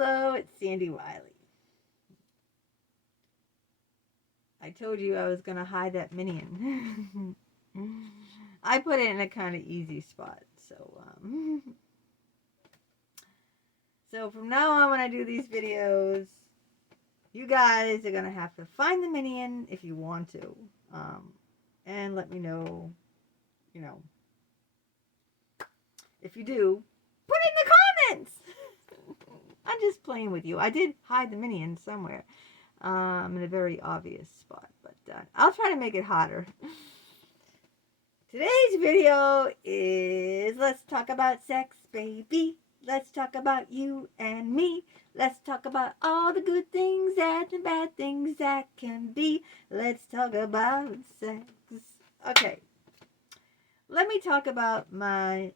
Hello, it's Sandy Wiley. I told you I was going to hide that minion. I put it in a kind of easy spot. So from now on when I do these videos, you guys are going to have to find the minion if you want to. And let me know, you know, if you do, put it in the comments. I'm just playing with you. I did hide the minion somewhere. In a very obvious spot, but I'll try to make it hotter. Today's video is let's talk about sex, baby. Let's talk about you and me. Let's talk about all the good things and the bad things that can be. Let's talk about sex. Okay, let me talk about my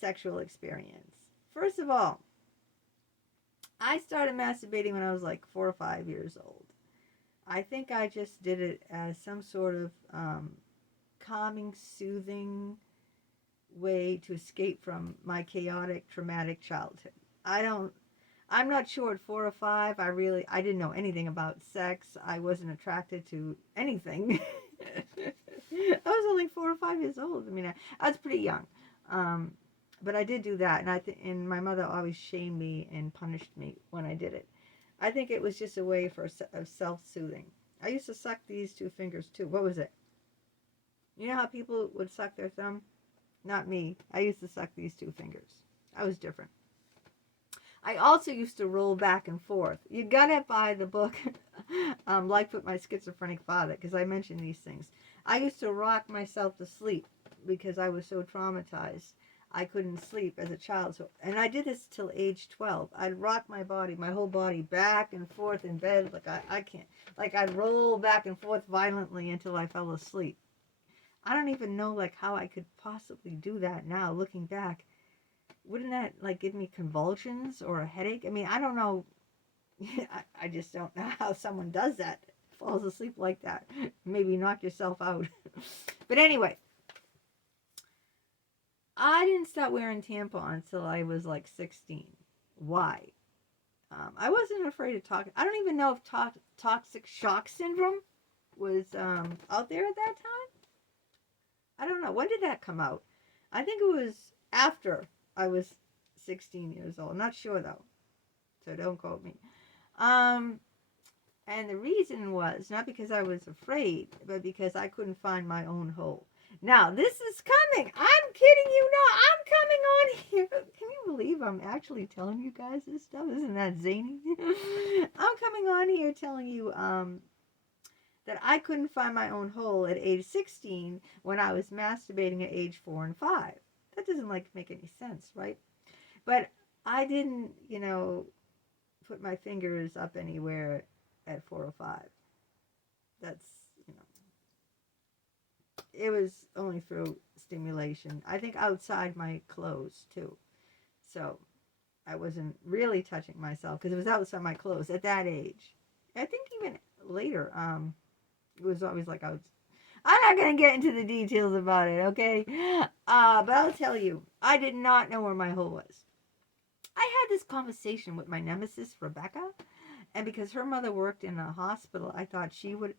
sexual experience. First of all, I started masturbating when I was like 4 or 5 years old. I think I just did it as some sort of calming, soothing way to escape from my chaotic, traumatic childhood. I'm not sure at 4 or 5. I didn't know anything about sex. I wasn't attracted to anything. I was only 4 or 5 years old. I mean, I was pretty young. But I did do that, and my mother always shamed me and punished me when I did it. I think it was just a way of self-soothing. I used to suck these 2 fingers too. What was it? You know how people would suck their thumb? Not me. I used to suck these 2 fingers. I was different. I also used to roll back and forth. You gotta buy the book, Life with My Schizophrenic Father, because I mentioned these things. I used to rock myself to sleep because I was so traumatized. I couldn't sleep as a child. And I did this till age 12. I'd rock my whole body back and forth in bed. Like I can't. Like I'd roll back and forth violently until I fell asleep. I don't even know like how I could possibly do that now, looking back. Wouldn't that like give me convulsions or a headache? I mean, I don't know. I just don't know how someone does that. Falls asleep like that. Maybe knock yourself out. But anyway. I didn't start wearing tampons until I was like 16. Why? I wasn't afraid of talking. I don't even know if toxic shock syndrome was out there at that time. I don't know. When did that come out? I think it was after I was 16 years old. I'm not sure though. So don't quote me. And the reason was not because I was afraid, but because I couldn't find my own hole. Now, this is coming. I'm kidding you not. I'm coming on here. Can you believe I'm actually telling you guys this stuff? Isn't that zany? I'm coming on here telling you that I couldn't find my own hole at age 16 when I was masturbating at age 4 and 5. That doesn't make any sense, right? But I didn't, put my fingers up anywhere at 4 or 5. That's, it was only through stimulation. I think outside my clothes too. So I wasn't really touching myself because it was outside my clothes at that age. I think even later, it was always like I'm not gonna get into the details about it, okay? But I'll tell you, I did not know where my hole was. I had this conversation with my nemesis, Rebecca, and because her mother worked in a hospital, I thought she would,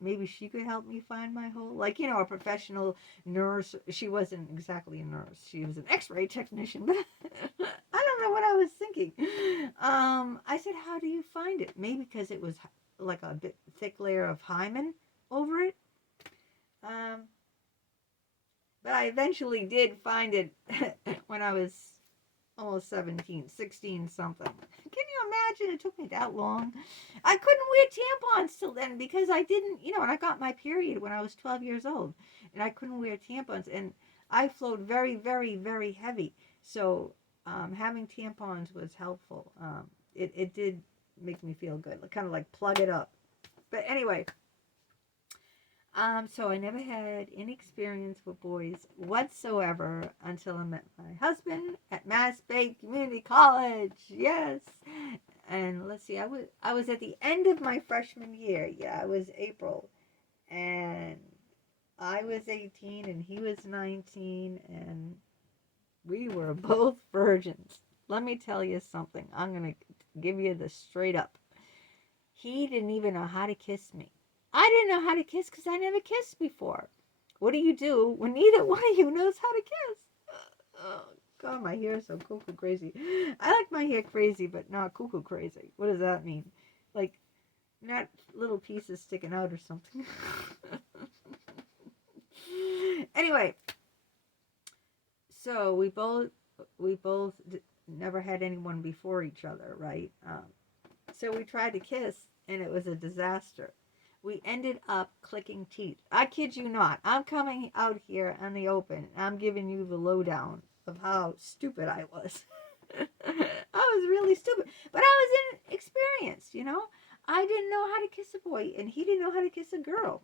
maybe she could help me find my hole. Like, a professional nurse. She wasn't exactly a nurse. She was an x-ray technician, but I don't know what I was thinking. I said, how do you find it? Maybe because it was like a bit thick layer of hymen over it. But I eventually did find it when I was almost 17, 16 something. Can you imagine it took me that long? I couldn't wear tampons till then because I didn't, and I got my period when I was 12 years old. And I couldn't wear tampons. And I flowed very, very, very heavy. So having tampons was helpful. It did make me feel good. Kind of like plug it up. But anyway, so I never had any experience with boys whatsoever until I met my husband at Mass Bay Community College. Yes. And let's see, I was at the end of my freshman year. Yeah, it was April. And I was 18 and he was 19 and we were both virgins. Let me tell you something. I'm going to Give you the straight up. He didn't even know how to kiss me. I didn't know how to kiss because I never kissed before. What do you do when neither one of you knows how to kiss? Oh, God, my hair is so cuckoo crazy. I like my hair crazy, but not cuckoo crazy. What does that mean? Like, not little pieces sticking out or something. Anyway, so we both never had anyone before each other, right? So we tried to kiss, and it was a disaster. We ended up clicking teeth. I kid you not. I'm coming out here in the open. I'm giving you the lowdown of how stupid I was. I was really stupid. But I was inexperienced, you know? I didn't know how to kiss a boy, and he didn't know how to kiss a girl.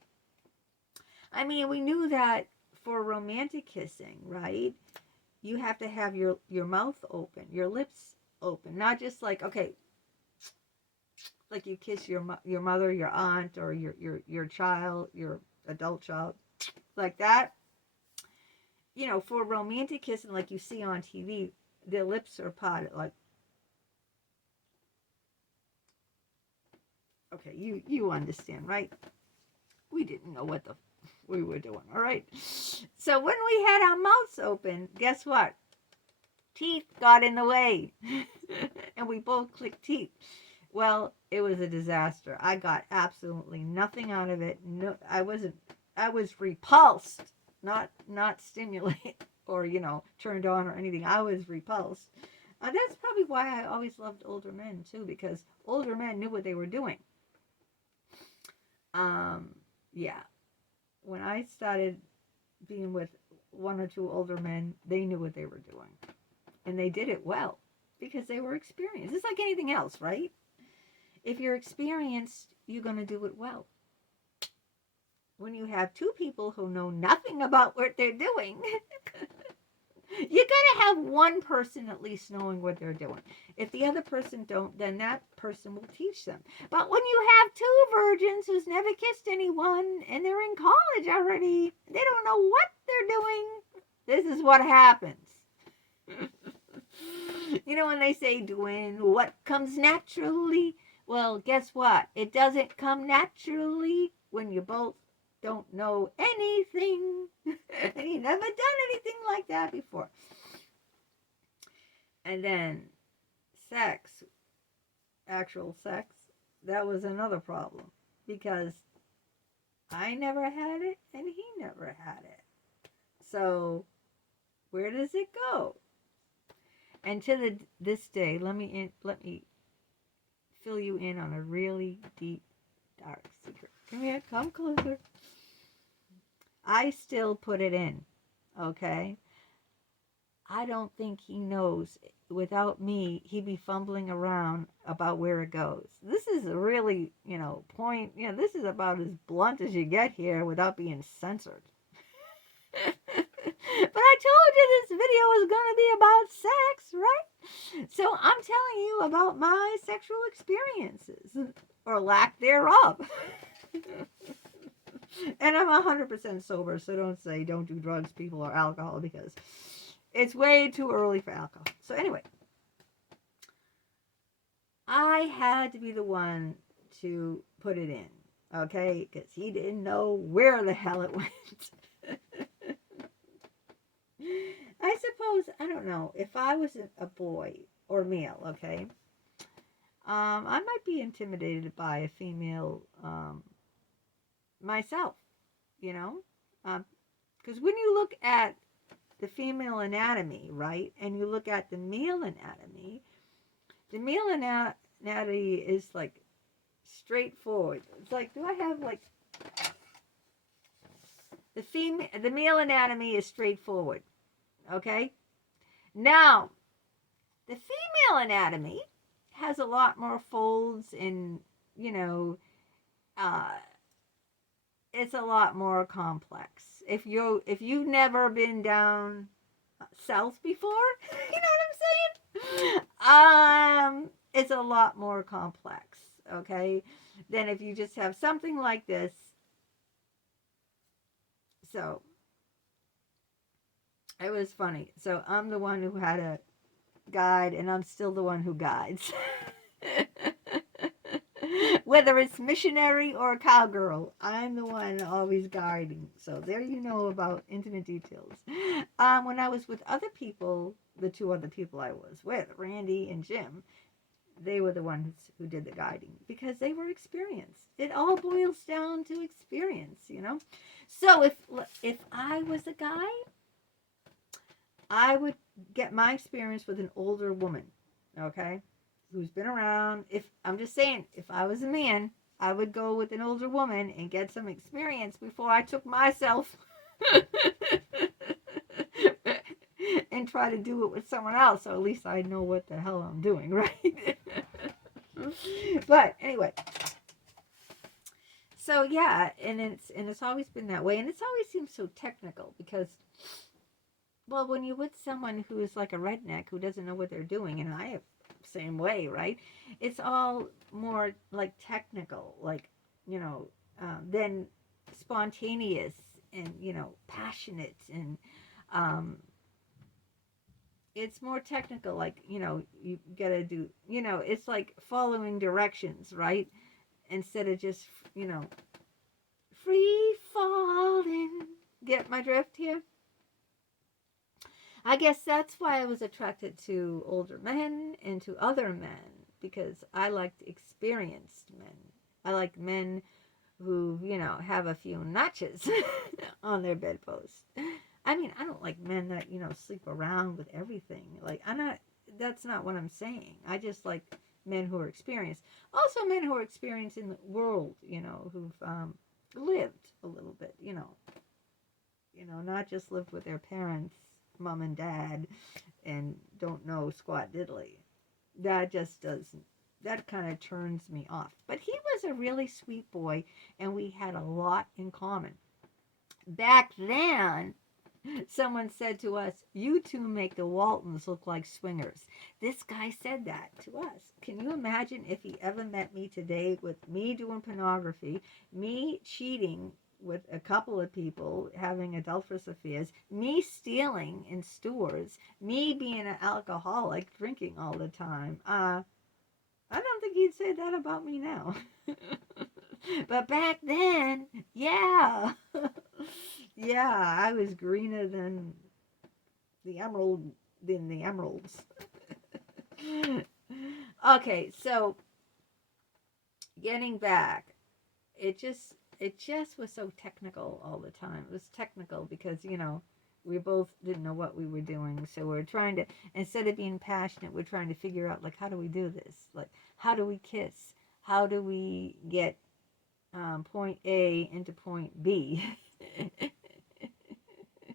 I mean, we knew that for romantic kissing, right? You have to have your mouth open, your lips open. Not just like, okay, like you kiss your mother, your aunt, or your child, your adult child, like that. You know, for romantic kissing, like you see on TV, their lips are parted, like. Okay, you understand, right? We didn't know what we were doing, all right? So when we had our mouths open, guess what? Teeth got in the way, and we both clicked teeth. Well, it was a disaster. I got absolutely nothing out of it. No, I was repulsed, not stimulated or, turned on or anything. I was repulsed. That's probably why I always loved older men too, because older men knew what they were doing. Yeah. When I started being with one or two older men, they knew what they were doing. And they did it well because they were experienced. It's like anything else, right? If you're experienced, you're going to do it well. When you have two people who know nothing about what they're doing, you got to have one person at least knowing what they're doing. If the other person don't, then that person will teach them. But when you have two virgins who's never kissed anyone and they're in college already, they don't know what they're doing. This is what happens. You know when they say doing what comes naturally? Well, guess what? It doesn't come naturally when you both don't know anything. And you never done anything like that before. And then sex, actual sex, that was another problem because I never had it and he never had it. So where does it go? And to this day, let me fill you in on a really deep, dark secret. Come here, come closer. I still put it in, okay? I don't think he knows. Without me, he'd be fumbling around about where it goes. This is a really, point. This is about as blunt as you get here without being censored. But I told you this video is going to be about sex, right? So I'm telling you about my sexual experiences, or lack thereof. And I'm 100% sober, so don't do drugs, people, or alcohol, because it's way too early for alcohol. So anyway, I had to be the one to put it in, okay? Because he didn't know where the hell it went. I suppose, I don't know, if I was a boy or male, okay, I might be intimidated by a female myself, because when you look at the female anatomy, right, and you look at the male anatomy is like straightforward. It's like, do I have like the male anatomy is straightforward, okay? Now, the female anatomy has a lot more folds and, it's a lot more complex. If you've never been down south before, you know what I'm saying? It's a lot more complex, okay, than if you just have something like this. So it was funny. So I'm the one who had a guide, and I'm still the one who guides. Whether it's missionary or cowgirl, I'm the one always guiding. So there you know about intimate details. When I was with other people, the two other people I was with, Randy and Jim, they were the ones who did the guiding because they were experienced. It all boils down to experience, you know. So if I was a guy, I would get my experience with an older woman, okay, who's been around. If I'm just saying, if I was a man, I would go with an older woman and get some experience before I took myself and try to do it with someone else. So at least I know what the hell I'm doing, right? But anyway, so yeah, and it's always been that way, and it's always seemed so technical because, well, when you're with someone who is like a redneck who doesn't know what they're doing, and I have same way, right? It's all more like technical, like, you know, than spontaneous and, you know, passionate, and um, it's more technical, like, you know, you gotta do, you know, it's like following directions, right? Instead of just, you know, free falling. Get my drift here? I guess that's why I was attracted to older men and to other men, because I liked experienced men. I like men who, you know, have a few notches on their bedpost. I mean, I don't like men that, you know, sleep around with everything. Like, that's not what I'm saying. I just like men who are experienced. Also, men who are experienced in the world, you know, who've lived a little bit, not just lived with their parents, mom and dad, and don't know squat diddly. That just doesn't, that kind of turns me off. But he was a really sweet boy, and we had a lot in common. Back then, someone said to us, "You two make the Waltons look like swingers." This guy said that to us. Can you imagine if he ever met me today with me doing pornography, me cheating with a couple of people, having adulterous affairs, me stealing in stores, me being an alcoholic, drinking all the time? I don't think he'd say that about me now. But back then, yeah. Yeah, I was greener than the emeralds. Okay, so getting back, it just was so technical all the time. It was technical because, we both didn't know what we were doing. So we're trying to, instead of being passionate, we're trying to figure out, like, how do we do this? Like, how do we kiss? How do we get point A into point B?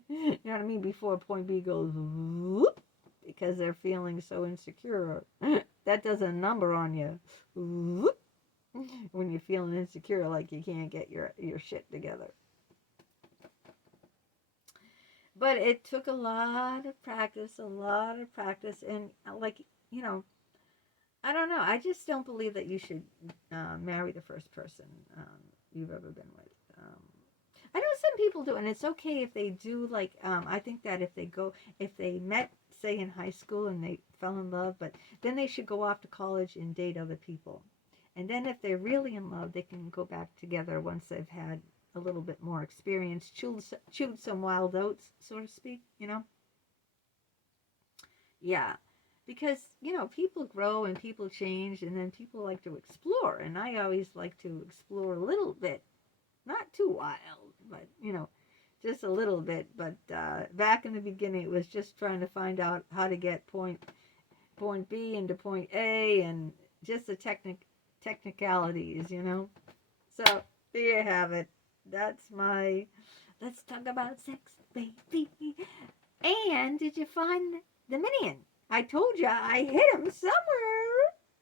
You know what I mean? Before point B goes whoop, because they're feeling so insecure. That does a number on you. Whoop, when you're feeling insecure, like you can't get your shit together. But it took a lot of practice, and like, I don't know. I just don't believe that you should marry the first person you've ever been with. I know some people do, and it's okay if they do. Like, I think that if they met, say, in high school and they fell in love, but then they should go off to college and date other people. And then if they're really in love, they can go back together once they've had a little bit more experience, chewed some wild oats, so to speak, Yeah. Because, people grow and people change, and then people like to explore. And I always like to explore a little bit. Not too wild, but, just a little bit. But back in the beginning, it was just trying to find out how to get point B into point A, and just the technicalities, So there you have it. That's my let's talk about sex, baby. And did you find the minion? I told you I hit him somewhere.